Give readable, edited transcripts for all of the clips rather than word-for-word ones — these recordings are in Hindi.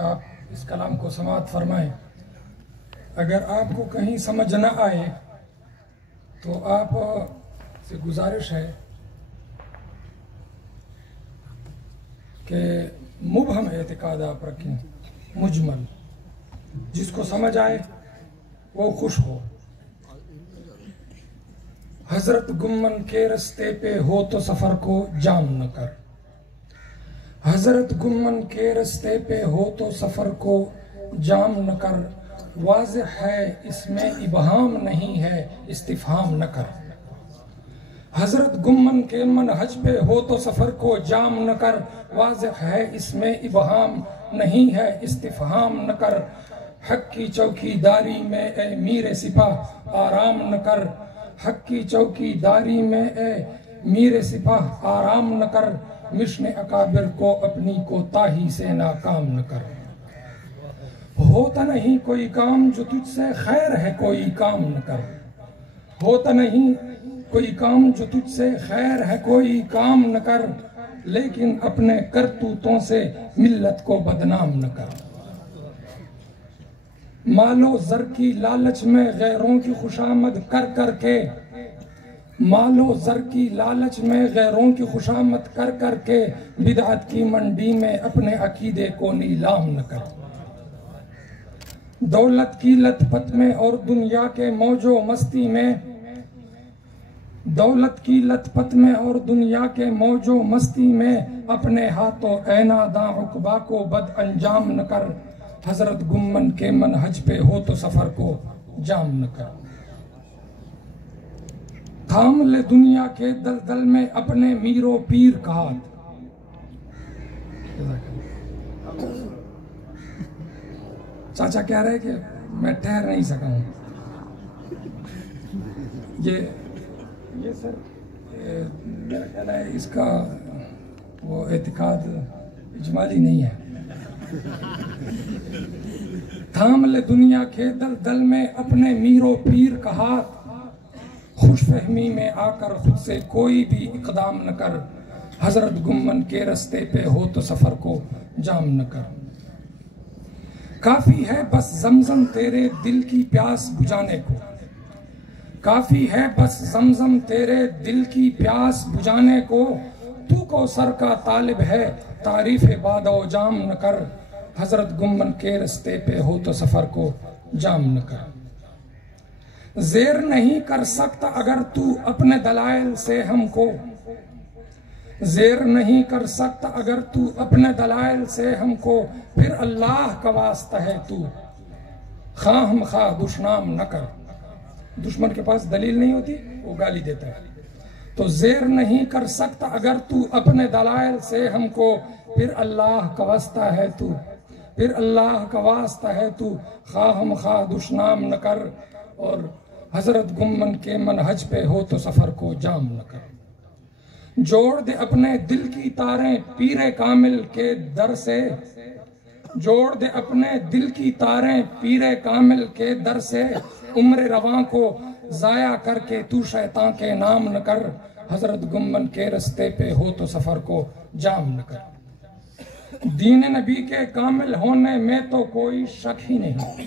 आप इस कलाम को समाअत फरमाएं। अगर आपको कहीं समझ न आए तो आप से गुजारिश है कि मुबहम एतिकाद आप रखें, मुजमल, जिसको समझ आए वो खुश हो। हजरत गुम्मन के रस्ते पे हो तो सफर को जाम न कर। हजरत गुम्मन के रस्ते पे हो तो सफर को जाम न कर। वाज़ेह है इसमें इबहाम नहीं है, इस्तिफहाम न कर। हजरत गुम्मन के मनहज पे हो तो सफर को जाम न कर। वाज़ेह है इसमें इबहाम नहीं है, इस्तिफहाम न कर। हक की चौकीदारी में ए मीर सिपाह आराम न कर। हक की चौकीदारी में ए मीर सिपाह आराम न कर। मिशन अकाबिर को अपनी कोताही से नाकाम न कर। होता नहीं कोई काम जो तुझसे खैर है, कोई काम न कर। होता नहीं कोई काम जो तुझसे खैर है, कोई काम न कर। लेकिन अपने करतूतों से मिल्लत को बदनाम न कर। मालो जर की लालच में गैरों की खुशामद कर करके, मालो जर की लालच में गैरों की खुशामद कर करके बिदअत की मंडी में अपने अकीदे को नीलाम न कर। दौलत की लथपथ में और दुनिया के मौजो मस्ती में, दौलत की लथपथ में और दुनिया के मौजो मस्ती में अपने हाथों ऐनादा उकबा को बद अंजाम न कर। हजरत गुम्मन के मनहज पे हो तो सफर को जाम न कर। थाम ले दुनिया के दलदल में अपने मीरो पीर का हाथ। चाचा कह रहे कि मैं ठहर नहीं सका हूं। ये सर मेरा ख्याल है इसका वो एतिकाद इजमाली नहीं है। थाम ले दुनिया के दलदल में अपने मीरो पीर का हाथ। खुशफहमी में आकर खुद से कोई भी इकदाम न कर। हजरत गुम्मन के रस्ते पे हो तो सफर को जाम न कर। काफी है बस जमजम तेरे दिल की प्यास बुझाने को। काफी है बस जमजम तेरे दिल की प्यास बुझाने को। तू कौसर का तालिब है, तारीफ बादो जाम न कर। हजरत गुम्मन के रस्ते पे हो तो सफर को जाम न कर। ज़ेर नहीं कर सकता अगर तू अपने दलाइल से हमको। ज़ेर नहीं कर सकता अगर तू अपने दलाइल से हमको। फिर अल्लाह का वास्ता है तू खाम खा दुश्मन न कर। दुश्मन के पास दलील नहीं होती, वो गाली देता है। तो ज़ेर नहीं कर सकता अगर तू अपने दलाइल से हमको। फिर अल्लाह का वास्ता है तू, फिर अल्लाह का वास्ता है तू खाम खा दुश्मन न कर। और हजरत गुम्मन के मनहज पे हो तो सफर को जाम न कर। जोड़ दे अपने दिल की तारें पीरे कामिल के दर से। जोड़ दे अपने दिल की तारें पीरे कामिल के दर से। उम्र रवां को जाया करके तू शैतान के नाम न कर। हजरत गुम्मन के रस्ते पे हो तो सफर को जाम न कर। दीन नबी के कामिल होने में तो कोई शक ही नहीं।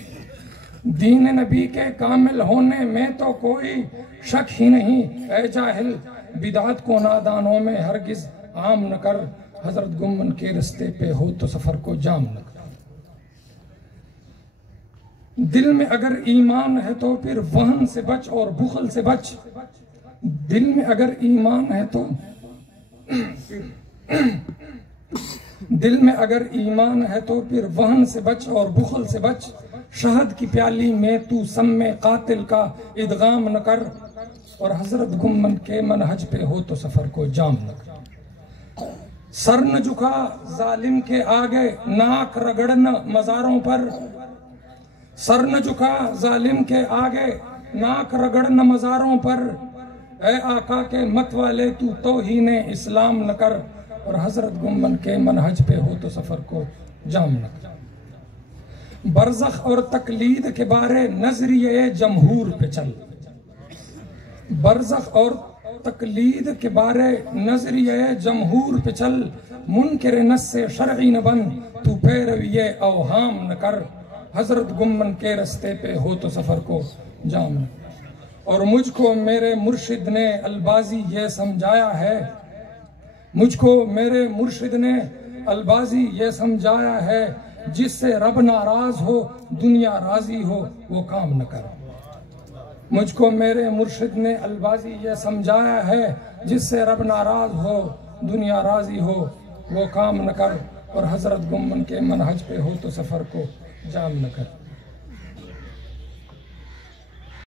दीन नबी के कामिल होने में तो कोई शक ही नहीं। ऐ जाहिल बिदात को नादानों में हरगिज आम न कर। हजरत गुम्मन के रस्ते पे हो तो सफर को जाम न कर। दिल में अगर ईमान है तो फिर वहन से बच और बुखल से बच। दिल में अगर ईमान है तो दिल में अगर ईमान है तो फिर वहन से बच और बुखल से बच। शहद की प्याली में तू सम में कातिल का इदगाम न कर। और हजरत गुम्मन के मनहज पे हो तो सफर को जाम न कर। सर न झुका जालिम के आगे, नाक रगड़ना मजारों पर। सर न झुका जालिम के आगे, नाक रगड़ना मजारों पर। ऐ आका के मत वाले तू तौहीने इस्लाम न कर। और हजरत गुम्मन के मनहज पे हो तो सफर को जाम न कर। बरज़ख और तकलीद के बारे नजरिए जमहूर पे चल। बरज़ख और तकलीद के बारे नजरिए जमहूर पे चल, मुनकर नस से शरई न बन, तू पैरविए अवहाम न कर। हजरत गुम्मन के रस्ते पे हो तो सफर को जाम न। और मुझको मेरे मुर्शिद ने अलबाजी ये समझाया है, मुझको मेरे मुर्शिद ने अलबाजी ये समझाया है, जिससे रब नाराज हो दुनिया राजी हो वो काम न कर। मुझको मेरे मुर्शिद ने अलबाजी ये समझाया है, जिससे रब नाराज हो दुनिया राजी हो वो काम न कर। और हजरत गुम्मन के मनहज पे हो तो सफर को जाम न कर।